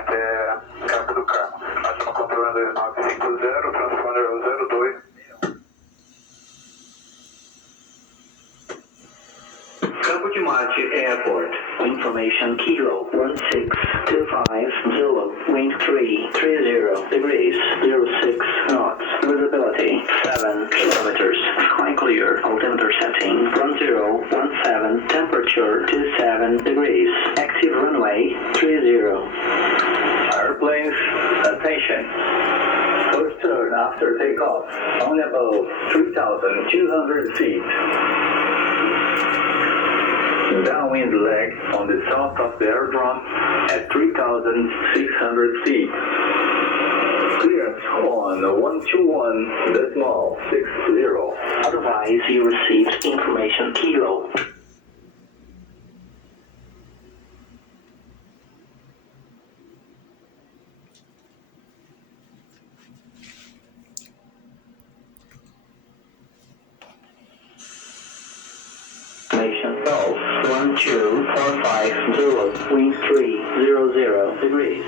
até Campo do Carmo. Nós estamos controlando 2950, transponder é o 02. Campo de Marte Airport. Information Kilo 16250, wind 330 degrees, 06 knots, visibility 7 kilometers, sky clear, altimeter setting 1017, temperature 27 degrees, active runway 30. Airplanes, attention. First turn after takeoff, on above 3,200 feet. Downwind leg on the south of the airdrome at 3,600 feet. Clearance on 121.60. Otherwise, you received information Kilo. Golf 12450, wind 300 degrees,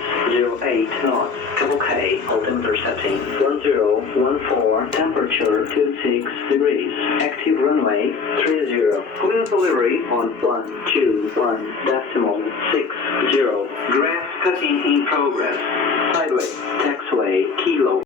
08 knots, double K, altimeter setting 1014, temperature 26 degrees, active runway 30, clear delivery on 121.60, grass cutting in progress, sideway, taxiway, Kilo.